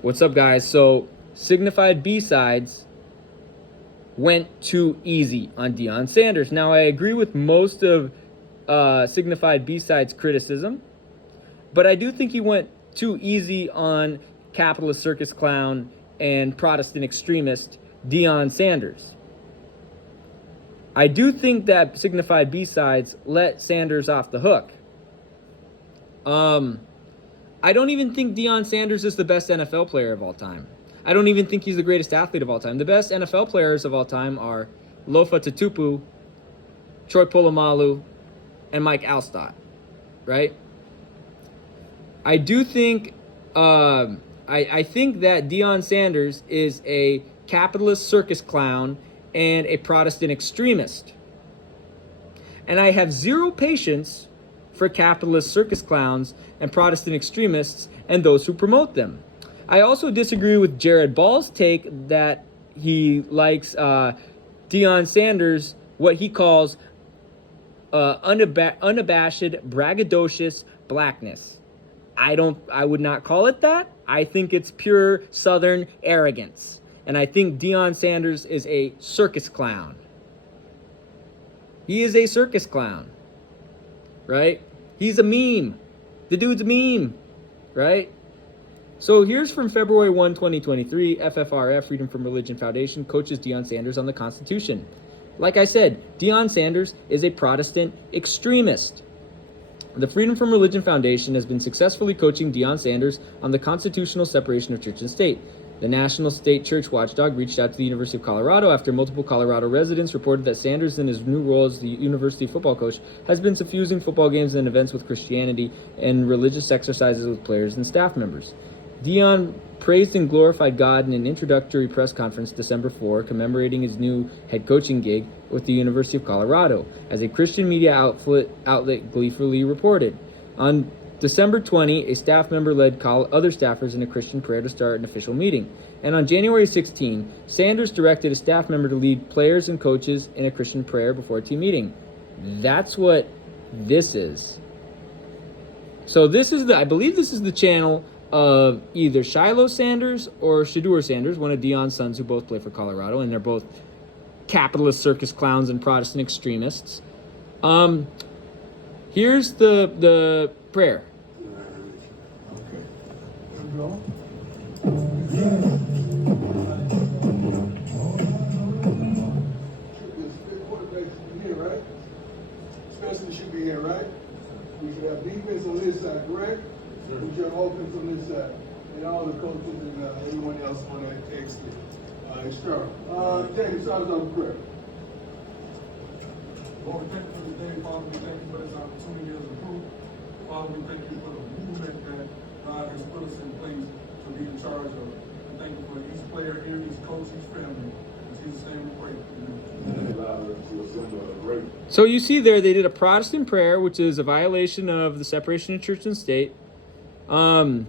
What's up, guys? So, Signified B-Sides went too easy on Deion Sanders. Now, I agree with most of Signified B-Sides criticism, but I do think he went too easy on capitalist circus clown and Protestant extremist Deion Sanders. I do think that Signified B-Sides let Sanders off the hook. I don't even think Deion Sanders is the best NFL player of all time. I don't even think he's the greatest athlete of all time. The best NFL players of all time are Lofa Tatupu, Troy Polamalu, and Mike Alstott, right? I do think, I think that Deion Sanders is a capitalist circus clown and a Protestant extremist. And I have zero patience for capitalist circus clowns and Protestant extremists and those who promote them. I also disagree with Jared Ball's take that he likes Deion Sanders, what he calls unabashed, braggadocious blackness. I would not call it that. I think it's pure Southern arrogance. And I think Deion Sanders is a circus clown. He is a circus clown, right? He's a meme. The dude's a meme, right? So here's from February 1, 2023, FFRF, Freedom from Religion Foundation, coaches Deion Sanders on the Constitution. Like I said, Deion Sanders is a Protestant extremist. The Freedom from Religion Foundation has been successfully coaching Deion Sanders on the constitutional separation of church and state. The National State Church Watchdog reached out to the University of Colorado after multiple Colorado residents reported that Sanders, in his new role as the university football coach, has been suffusing football games and events with Christianity and religious exercises with players and staff members. Deion praised and glorified God in an introductory press conference December 4, commemorating his new head coaching gig with the University of Colorado, as a Christian media outlet gleefully reported. On December 20, a staff member led other staffers in a Christian prayer to start an official meeting. And on January 16, Sanders directed a staff member to lead players and coaches in a Christian prayer before a team meeting. That's what this is. So I believe this is the channel of either Shiloh Sanders or Shadur Sanders, one of Deion's sons who both play for Colorado, and they're both capitalist circus clowns and Protestant extremists. Here's the prayer. Especially should be here, right? We should have defense on this side, correct? We should have offense on this side. And all the coaches and everyone else on that extra. James, start us off with prayer. Lord, we thank you for this day, Father. We thank you for this opportunity as a group. Father, we thank you for the movement that God has put us in place to be in charge of. We thank you for each player here, each coach, each family. In Jesus' name we pray. Amen. So you see there, they did a Protestant prayer, which is a violation of the separation of church and state. So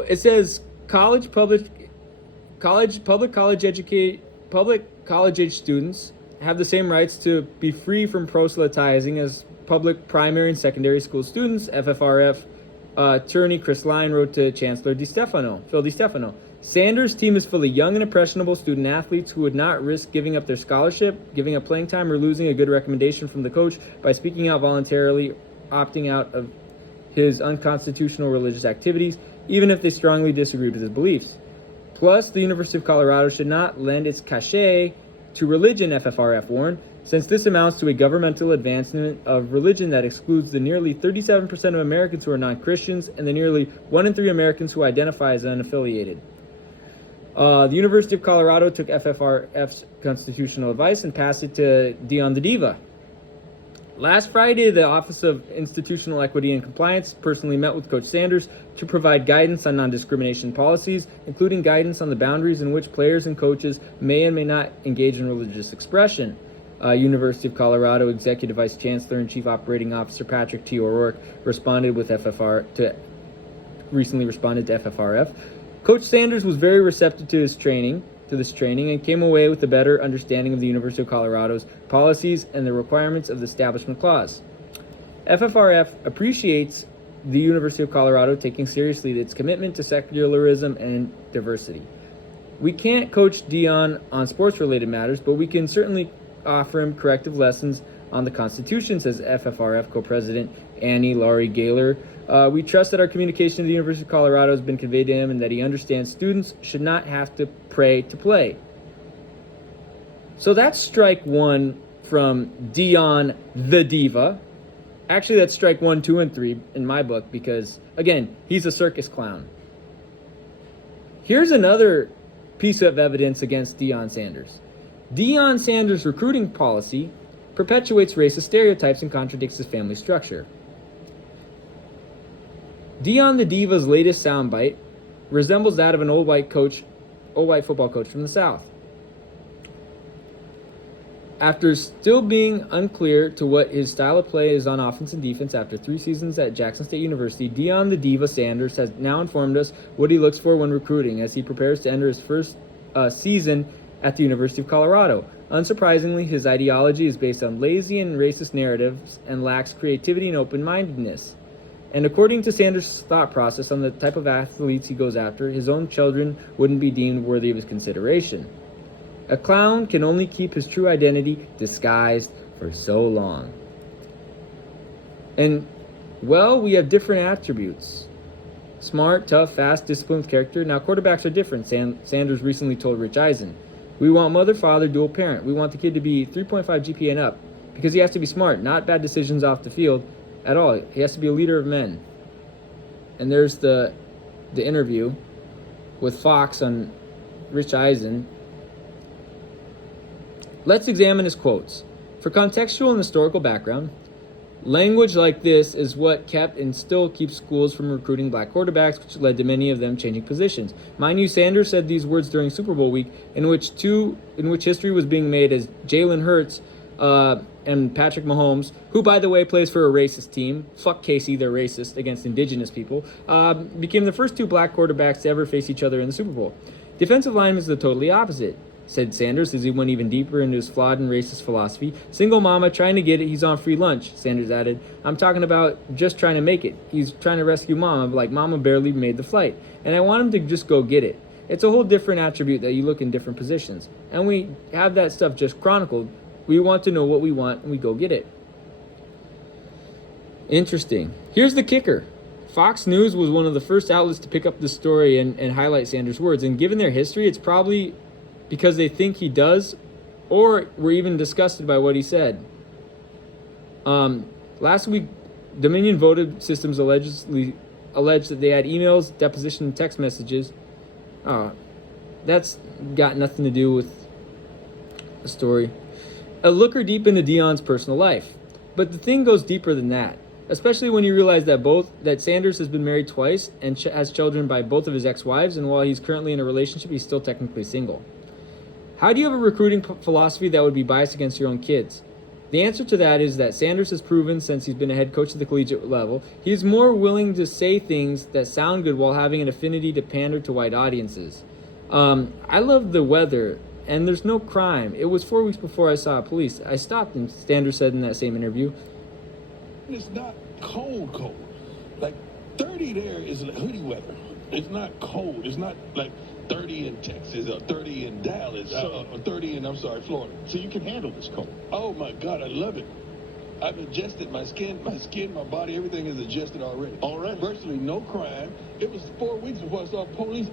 it says public college age students have the same rights to be free from proselytizing as public primary and secondary school students. FFRF attorney Chris Lyon wrote to Chancellor Phil DiStefano. Sanders' team is full of young and impressionable student athletes who would not risk giving up their scholarship, giving up playing time, or losing a good recommendation from the coach by speaking out voluntarily, opting out of his unconstitutional religious activities, even if they strongly disagreed with his beliefs. Plus, the University of Colorado should not lend its cachet to religion, FFRF warned, since this amounts to a governmental advancement of religion that excludes the nearly 37% of Americans who are non-Christians and the nearly 1 in 3 Americans who identify as unaffiliated. The University of Colorado took FFRF's constitutional advice and passed it to Deion the Diva. Last Friday, the Office of Institutional Equity and Compliance personally met with Coach Sanders to provide guidance on non-discrimination policies, including guidance on the boundaries in which players and coaches may and may not engage in religious expression. University of Colorado Executive Vice Chancellor and Chief Operating Officer Patrick T. O'Rourke recently responded to FFRF. Coach Sanders was very receptive to this training, and came away with a better understanding of the University of Colorado's policies and the requirements of the Establishment Clause. FFRF appreciates the University of Colorado taking seriously its commitment to secularism and diversity. We can't coach Deion on sports-related matters, but we can certainly offer him corrective lessons on the Constitution, says FFRF co-president Annie Laurie Gaylor. We trust that our communication to the University of Colorado has been conveyed to him and that he understands students should not have to pray to play. So that's strike one from Deion the Diva. Actually, that's strike 1, 2, and 3 in my book because, again, he's a circus clown. Here's another piece of evidence against Deion Sanders. Deion Sanders' recruiting policy perpetuates racist stereotypes and contradicts his family structure. Deion the Diva's latest soundbite resembles that of an old white football coach from the South. After still being unclear to what his style of play is on offense and defense after 3 seasons at Jackson State University, Deion the Diva Sanders has now informed us what he looks for when recruiting as he prepares to enter his first season at the University of Colorado. Unsurprisingly, his ideology is based on lazy and racist narratives and lacks creativity and open-mindedness. And according to Sanders' thought process on the type of athletes he goes after, his own children wouldn't be deemed worthy of his consideration. A clown can only keep his true identity disguised for so long. And, well, we have different attributes. Smart, tough, fast, disciplined character. Now, quarterbacks are different, Sanders recently told Rich Eisen. We want mother, father, dual parent. We want the kid to be 3.5 GPA and up because he has to be smart, not bad decisions off the field at all. He has to be a leader of men. And there's the interview with Fox on Rich Eisen. Let's examine his quotes. For contextual and historical background, language like this is what kept and still keeps schools from recruiting black quarterbacks, which led to many of them changing positions. Mind you, Sanders said these words during Super Bowl week, in which history was being made as Jalen Hurts and Patrick Mahomes, who, by the way, plays for a racist team, fuck Casey, they're racist against indigenous people, became the first 2 black quarterbacks to ever face each other in the Super Bowl. Defensive linemen is the totally opposite, said Sanders as he went even deeper into his flawed and racist philosophy. Single mama trying to get it, he's on free lunch, Sanders added. I'm talking about just trying to make it. He's trying to rescue mama, like mama barely made the flight. And I want him to just go get it. It's a whole different attribute that you look in different positions. And we have that stuff just chronicled. We want to know what we want and we go get it. Interesting. Here's the kicker. Fox News was one of the first outlets to pick up this story and highlight Sanders' words. And given their history, it's probably because they think he does, or were even disgusted by what he said. Last week, Dominion Voted Systems alleged that they had emails, deposition, and text messages. That's got nothing to do with the story. A looker deep into Deion's personal life. But the thing goes deeper than that, especially when you realize that Sanders has been married twice and has children by both of his ex-wives, and while he's currently in a relationship, he's still technically single. How do you have a recruiting philosophy that would be biased against your own kids? The answer to that is that Sanders has proven, since he's been a head coach at the collegiate level, he's more willing to say things that sound good while having an affinity to pander to white audiences. I love the weather, and there's no crime. It was 4 weeks before I saw police. I stopped him, Sanders said in that same interview. It's not cold. Like 30 there is hoodie weather. It's not cold. It's not like 30 in Texas or 30 in Dallas or 30 in, Florida. So you can handle this cold? Oh my God, I love it. I've adjusted my skin, my body, everything is adjusted already. Already? Virtually no crime. It was 4 weeks before I saw police.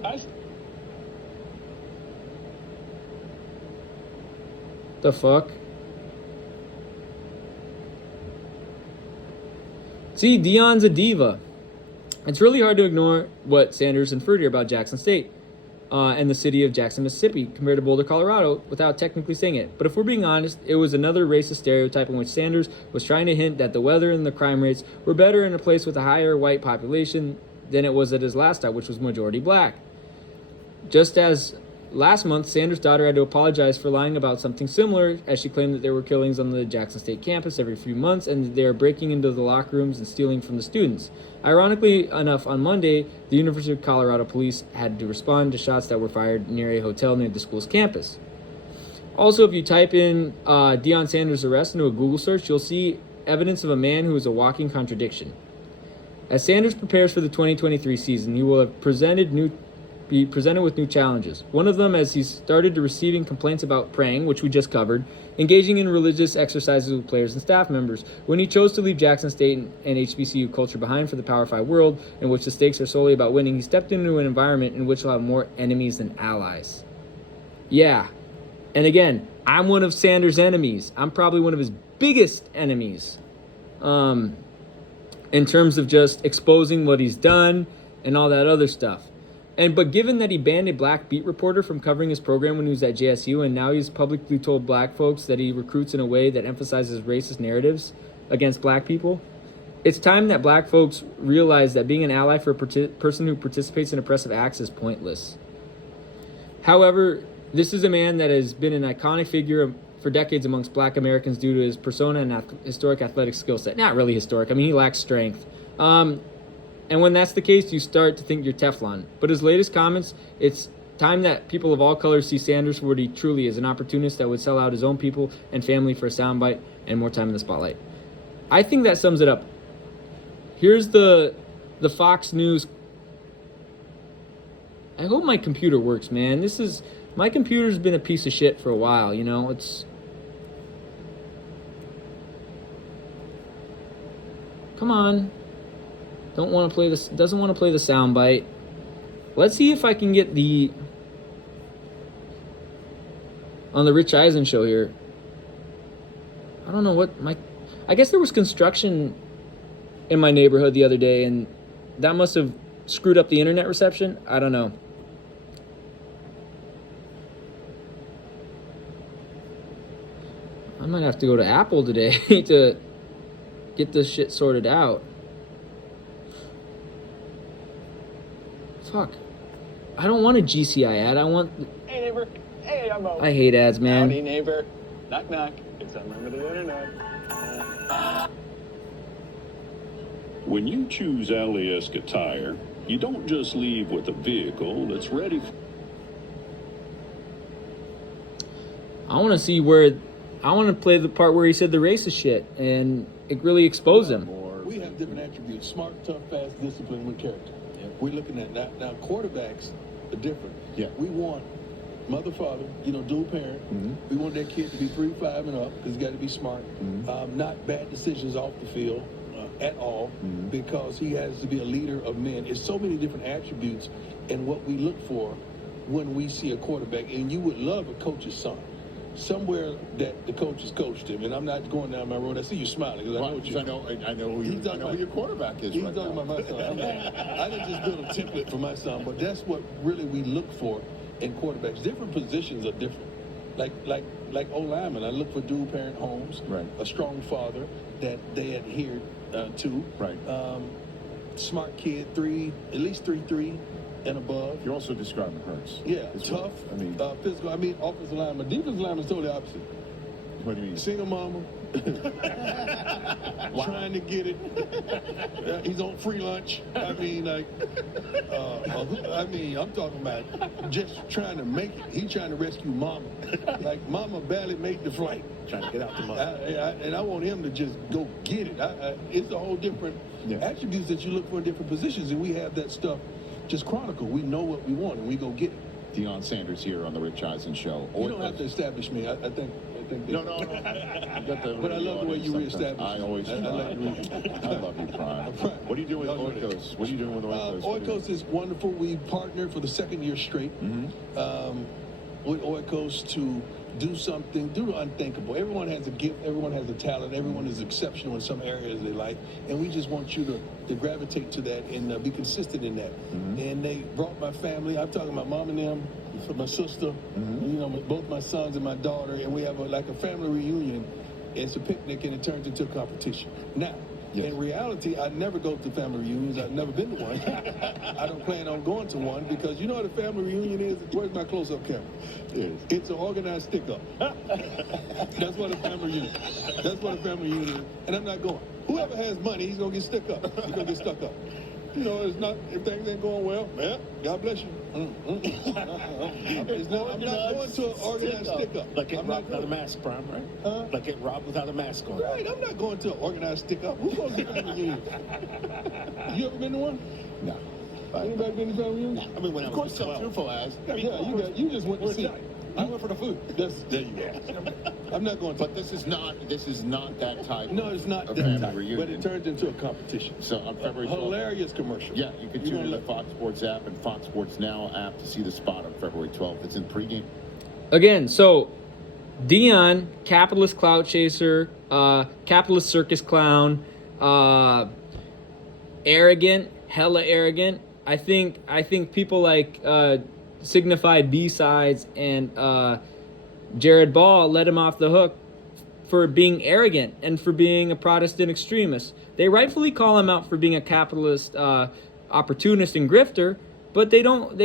The fuck? See, Deion's a diva. It's really hard to ignore what Sanders inferred here about Jackson State and the city of Jackson, Mississippi, compared to Boulder, Colorado, without technically saying it. But if we're being honest, it was another racist stereotype in which Sanders was trying to hint that the weather and the crime rates were better in a place with a higher white population than it was at his last stop, which was majority black. Just as last month, Sanders' daughter had to apologize for lying about something similar, as she claimed that there were killings on the Jackson State campus every few months and they are breaking into the locker rooms and stealing from the students. Ironically enough, on Monday, the University of Colorado police had to respond to shots that were fired near a hotel near the school's campus. Also, if you type in Deion Sanders arrest into a Google search, you'll see evidence of a man who is a walking contradiction. As Sanders prepares for the 2023 season, he will have be presented with new challenges. One of them, as he started to receiving complaints about praying, which we just covered, engaging in religious exercises with players and staff members. When he chose to leave Jackson State and HBCU culture behind for the Power 5 world, in which the stakes are solely about winning, he stepped into an environment in which he'll have more enemies than allies. Yeah. And again, I'm one of Sanders' enemies. I'm probably one of his biggest enemies. In terms of just exposing what he's done and all that other stuff. But given that he banned a black beat reporter from covering his program when he was at JSU, and now he's publicly told black folks that he recruits in a way that emphasizes racist narratives against black people, it's time that black folks realize that being an ally for a person who participates in oppressive acts is pointless. However, this is a man that has been an iconic figure for decades amongst black Americans due to his persona and historic athletic skill set. Not really historic. I mean, he lacks strength. And when that's the case, you start to think you're Teflon. But his latest comments, it's time that people of all colors see Sanders for what he truly is, an opportunist that would sell out his own people and family for a soundbite and more time in the spotlight. I think that sums it up. Here's the Fox News. I hope my computer works, man. My computer's been a piece of shit for a while, you know? Come on. Doesn't want to play the soundbite. Let's see if I can get on the Rich Eisen show here. I don't know what I guess there was construction in my neighborhood the other day, and that must have screwed up the internet reception. I don't know. I might have to go to Apple today to get this shit sorted out. Fuck. I don't want a GCI ad. I want... Hey, neighbor. Hey, I'm Mo. I hate ads, man. Howdy, neighbor. Knock, knock. It's a member of the internet. When you choose Alieska Tire, you don't just leave with a vehicle that's ready for... I want to see I want to play the part where he said the racist shit, and it really exposed him. We have different attributes: smart, tough, fast, disciplined, with character. Yeah. We're looking at now quarterbacks are different. Yeah. We want mother, father, dual parent. Mm-hmm. We want that kid to be 3, 5 and up because he's got to be smart. Mm-hmm. Not bad decisions off the field at all, mm-hmm. because he has to be a leader of men. It's so many different attributes and what we look for when we see a quarterback. And you would love a coach's son. Somewhere that the coaches coached him, and I'm not going down my road. I see you smiling because I know who your quarterback is. He's right talking about my son. I didn't just build a template for my son, but that's what really we look for in quarterbacks. Different positions are different. Like O-lineman, I look for dual parent homes, right? A strong father that they adhere to, right? Smart kid, at least 3 and above. You're also describing Hurts. Yeah, tough. Physical. Offensive lineman. Defensive lineman is totally opposite. What do you mean? Single mama. Trying to get it. He's on free lunch. I'm talking about just trying to make it. He's trying to rescue mama. Like mama barely made the flight. Trying to get out the mud. And I want him to just go get it. It's a whole different attributes that you look for in different positions, and we have that stuff just chronicle. We know what we want, and we go get it. Deion Sanders here on the Rich Eisen Show. You don't have to establish me. I think. No. But I love the way you reestablish. I love you, Prime. What are you doing with Oikos? What are you doing with Oikos? Oikos is wonderful. We partnered for the second year straight with Oikos to do the unthinkable. Everyone has a gift, everyone has a talent, everyone is exceptional in some areas they like, and we just want you to gravitate to that and be consistent in that. Mm-hmm. And they brought my family. I'm talking about mom and them, my sister, both my sons and my daughter, and we have a family reunion. It's a picnic, and it turns into a competition. Now, in reality, I never go to family reunions. I've never been to one. I don't plan on going to one because you know what a family reunion is? Where's my close-up camera? It's an organized stick-up. That's what a family reunion is. And I'm not going. Whoever has money, he's going to get stuck up. He's going to get stuck up. You know, it's not, if things ain't going well, well, God bless you. It's not, I'm not going to an organized stick-up. Like get I'm robbed not without a going. mask, Prime, right? Huh? Like get robbed without a mask on. Right, I'm not going to an organized stick-up. Who goes to family reunions? You ever been to one? No. Anybody been to family reunions? I mean, when I Of was course, 12. truthful ass. Yeah, you just went to see. I went for the food. There you go. I'm not going to. But this is not that type. No, it's not of that family type, reunion. but it turns into a competition. So on February 12th. Hilarious commercial. Yeah, you can You're tune in gonna the Fox Sports app and Fox Sports Now app to see the spot on February 12th. It's in pregame. Again, so Deion, capitalist clout chaser, capitalist circus clown, arrogant, hella arrogant. I think people like Signified B-Sides and Jared Ball let him off the hook for being arrogant and for being a Protestant extremist. They rightfully call him out for being a capitalist opportunist and grifter, but they don't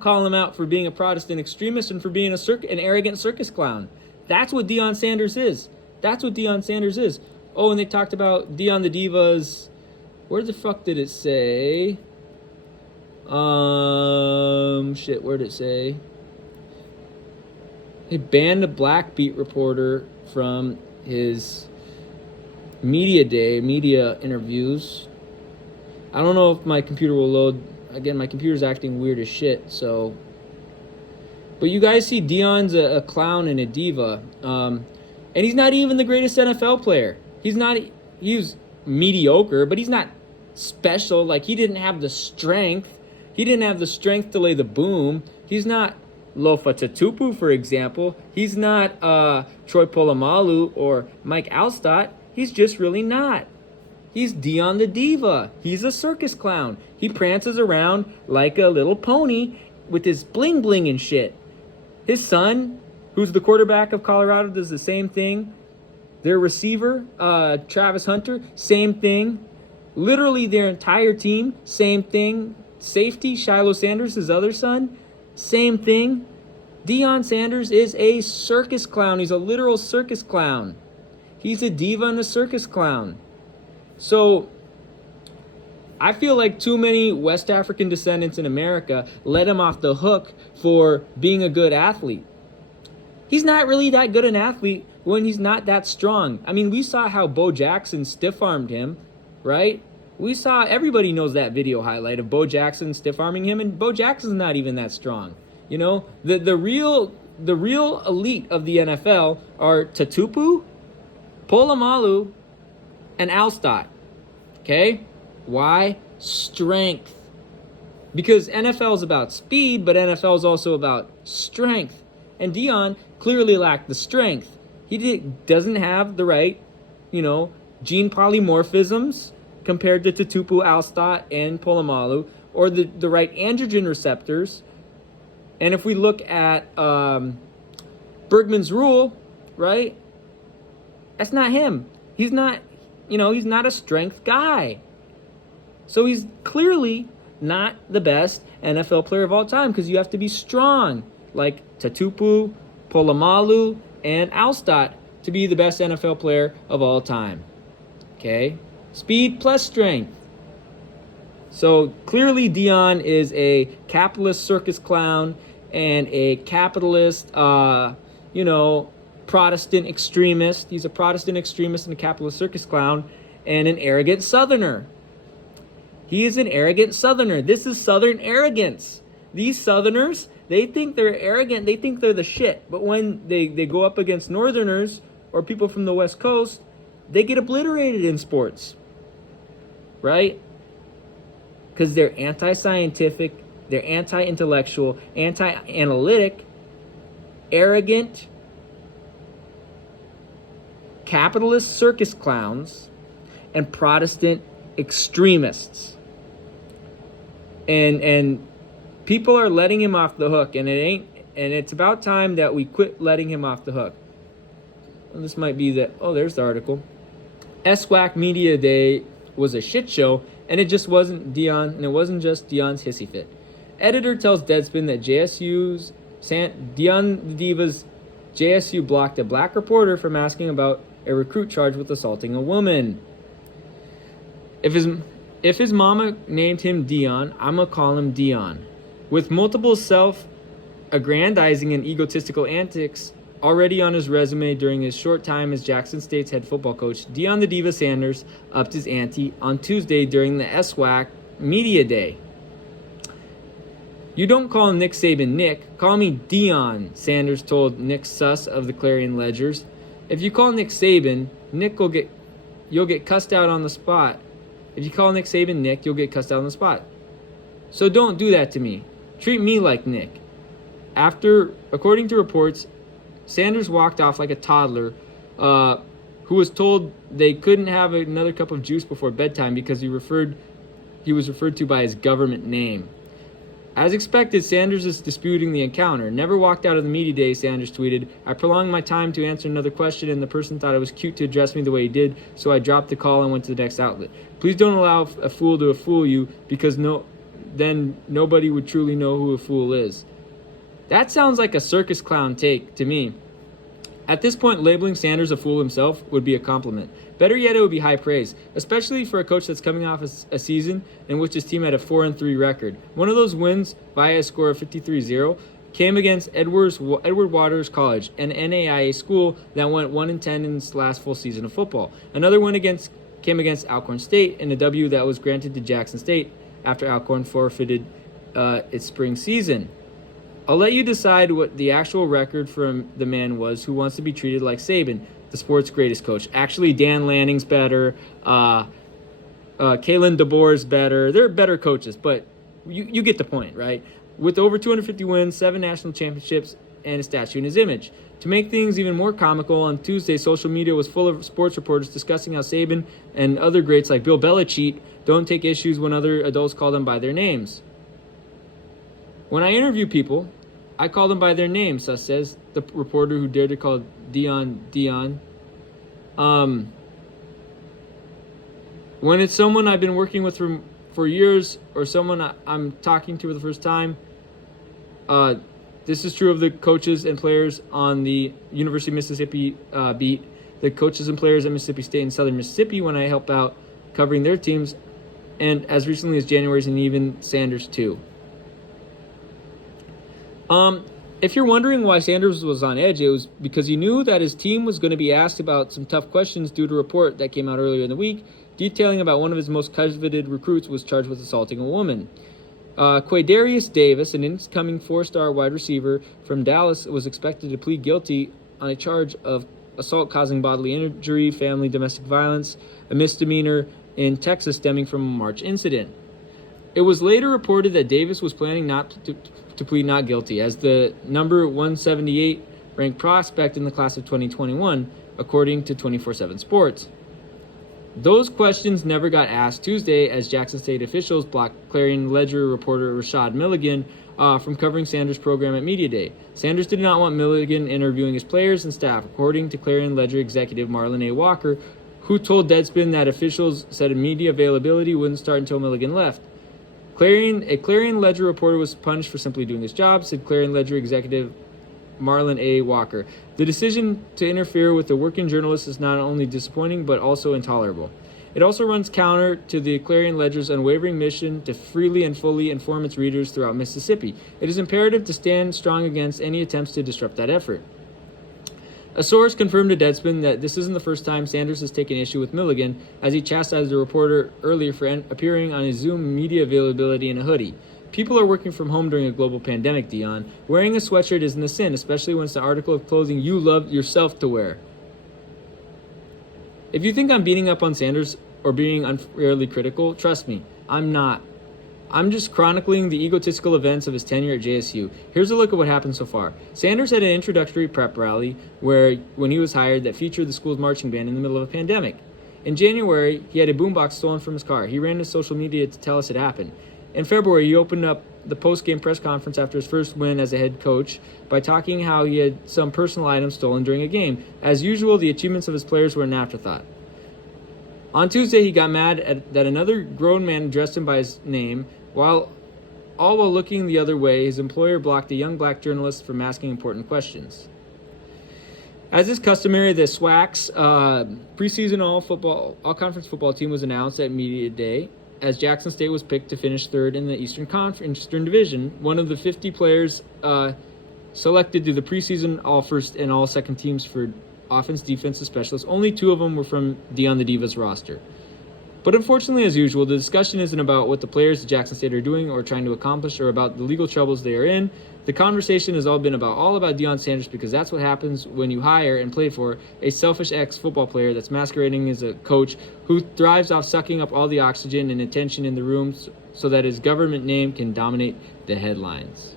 call him out for being a Protestant extremist and for being an arrogant circus clown. That's what Deion Sanders is. That's what Deion Sanders is. Oh, and they talked about Deion the Divas. Where the fuck did it say? Shit, where did it say? They banned a black beat reporter from his media interviews. I don't know if my computer will load. Again, my computer's acting weird as shit, so. But you guys see Deion's a clown and a diva. And he's not even the greatest NFL player. He was mediocre, but he's not special. Like, he didn't have the strength. He didn't have the strength to lay the boom. He's not Lofa Tatupu, for example. He's not Troy Polamalu or Mike Alstott. He's just really not. He's Deion the Diva. He's a circus clown. He prances around like a little pony with his bling bling and shit. His son, who's the quarterback of Colorado, does the same thing. Their receiver, Travis Hunter, same thing. Literally their entire team, same thing. Safety, Shiloh Sanders, his other son, same thing. Deion Sanders is a circus clown. He's a literal circus clown. He's a diva and a circus clown. So I feel like too many West African descendants in America let him off the hook for being a good athlete. He's not really that good an athlete when he's not that strong. I mean, we saw how Bo Jackson stiff-armed him, right? Everybody knows that video highlight of Bo Jackson stiff-arming him, and Bo Jackson's not even that strong. You know, the real elite of the NFL are Tatupu, Polamalu, and Alstott. Okay? Why? Strength. Because NFL is about speed, but NFL is also about strength. And Deion clearly lacked the strength. He doesn't have the right, gene polymorphisms compared to Tatupu, Alstott, and Polamalu, or the right androgen receptors. And if we look at Bergman's rule, right? That's not him. He's not, he's not a strength guy. So he's clearly not the best NFL player of all time because you have to be strong, like Tatupu, Polamalu, and Alstott to be the best NFL player of all time. Okay? Speed plus strength. So clearly Deion is a capitalist circus clown and a capitalist, Protestant extremist. He's a Protestant extremist and a capitalist circus clown and an arrogant Southerner. He is an arrogant Southerner. This is Southern arrogance. These Southerners, they think they're arrogant. They think they're the shit. But when they go up against Northerners or people from the West Coast, they get obliterated in sports. Right? Because they're anti-scientific, they're anti-intellectual, anti-analytic, arrogant, capitalist circus clowns, and Protestant extremists. And people are letting him off the hook, and it's about time that we quit letting him off the hook. Well, this might be there's the article. SWAC Media Day was a shit show, and it just wasn't Deion, and it wasn't just Deion's hissy fit. Editor tells Deadspin that Deion the Diva's JSU blocked a black reporter from asking about a recruit charged with assaulting a woman. If his If his mama named him Deion, I'm going to call him Deion. With multiple self-aggrandizing and egotistical antics already on his resume during his short time as Jackson State's head football coach, Deion the Diva Sanders upped his ante on Tuesday during the SWAC Media Day. You don't call Nick Saban Nick, call me Deion, Sanders told Nick Suss of the Clarion Ledgers. If you call Nick Saban, you'll get cussed out on the spot. If you call Nick Saban Nick, you'll get cussed out on the spot. So don't do that to me. Treat me like Nick. According to reports, Sanders walked off like a toddler who was told they couldn't have another cup of juice before bedtime because he was referred to by his government name. As expected, Sanders is disputing the encounter. Never walked out of the media day, Sanders tweeted. I prolonged my time to answer another question, and the person thought it was cute to address me the way he did, so I dropped the call and went to the next outlet. Please don't allow a fool to fool you, because then nobody would truly know who a fool is. That sounds like a circus clown take to me. At this point, labeling Sanders a fool himself would be a compliment. Better yet, it would be high praise, especially for a coach that's coming off a season in which his team had a 4-3 record. One of those wins via a score of 53-0 came against Edward Waters College, an NAIA school that went 1-10 in its last full season of football. Another win came against Alcorn State in a W that was granted to Jackson State after Alcorn forfeited its spring season. I'll let you decide what the actual record from the man was who wants to be treated like Saban, the sport's greatest coach. Actually, Dan Lanning's better. Kalen DeBoer's better. They're better coaches, but you get the point, right? With over 250 wins, 7 national championships, and a statue in his image. To make things even more comical, on Tuesday, social media was full of sports reporters discussing how Saban and other greats like Bill Belichick don't take issues when other adults call them by their names. When I interview people, I call them by their names, Suss says, the reporter who dared to call Deion. When it's someone I've been working with for years or someone I'm talking to for the first time, this is true of the coaches and players on the University of Mississippi beat, the coaches and players at Mississippi State and Southern Mississippi when I help out covering their teams, and as recently as January's and even Sanders too. If you're wondering why Sanders was on edge, it was because he knew that his team was going to be asked about some tough questions due to a report that came out earlier in the week detailing about one of his most coveted recruits was charged with assaulting a woman. Quaydarius Davis, an incoming 4-star wide receiver from Dallas, was expected to plead guilty on a charge of assault causing bodily injury, family domestic violence, a misdemeanor in Texas stemming from a March incident. It was later reported that Davis was planning to plead not guilty as the number 178 ranked prospect in the class of 2021, according to 24/7 Sports. Those questions never got asked Tuesday as Jackson State officials blocked Clarion Ledger reporter Rashad Milligan from covering Sanders' program at Media Day. Sanders did not want Milligan interviewing his players and staff, according to Clarion Ledger executive Marlon A. Walker, who told Deadspin that officials said media availability wouldn't start until Milligan left. A Clarion Ledger reporter was punished for simply doing his job, said Clarion Ledger executive Marlon A. Walker. The decision to interfere with the working journalist is not only disappointing, but also intolerable. It also runs counter to the Clarion Ledger's unwavering mission to freely and fully inform its readers throughout Mississippi. It is imperative to stand strong against any attempts to disrupt that effort. A source confirmed to Deadspin that this isn't the first time Sanders has taken issue with Milligan, as he chastised the reporter earlier for appearing on his Zoom media availability in a hoodie. People are working from home during a global pandemic, Deion. Wearing a sweatshirt isn't a sin, especially when it's an article of clothing you love yourself to wear. If you think I'm beating up on Sanders or being unfairly critical, trust me, I'm not. I'm just chronicling the egotistical events of his tenure at JSU. Here's a look at what happened so far. Sanders had an introductory prep rally when he was hired that featured the school's marching band in the middle of a pandemic. In January, he had a boombox stolen from his car. He ran to social media to tell us it happened. In February, he opened up the post-game press conference after his first win as a head coach by talking how he had some personal items stolen during a game. As usual, the achievements of his players were an afterthought. On Tuesday, he got mad that another grown man addressed him by his name. While looking the other way, his employer blocked a young black journalist from asking important questions. As is customary, the SWAC's preseason all-conference football team was announced at Media Day. as Jackson State was picked to finish third in the Eastern Division. One of the 50 players selected to the preseason all first and all second teams for offense, defense, and specialists. Only 2 of them were from Deion the Diva's roster. But unfortunately, as usual, the discussion isn't about what the players at Jackson State are doing or trying to accomplish or about the legal troubles they are in. The conversation has all been all about Deion Sanders, because that's what happens when you hire and play for a selfish ex-football player that's masquerading as a coach who thrives off sucking up all the oxygen and attention in the rooms so that his government name can dominate the headlines.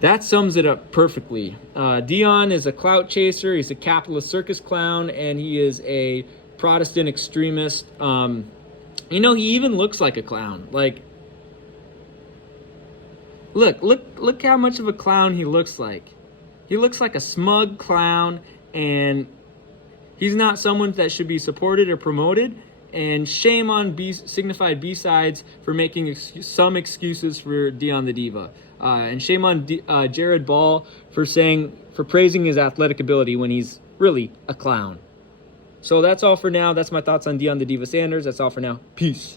That sums it up perfectly. Deion is a clout chaser, he's a capitalist circus clown, and he is a Protestant extremist. He even looks like a clown. Like, look how much of a clown he looks like. He looks like a smug clown, and he's not someone that should be supported or promoted. And shame on Signified B-Sides for making some excuses for Deion the Diva. And shame on Jared Ball for praising his athletic ability when he's really a clown. So that's all for now. That's my thoughts on Deion the Diva Sanders. That's all for now. Peace.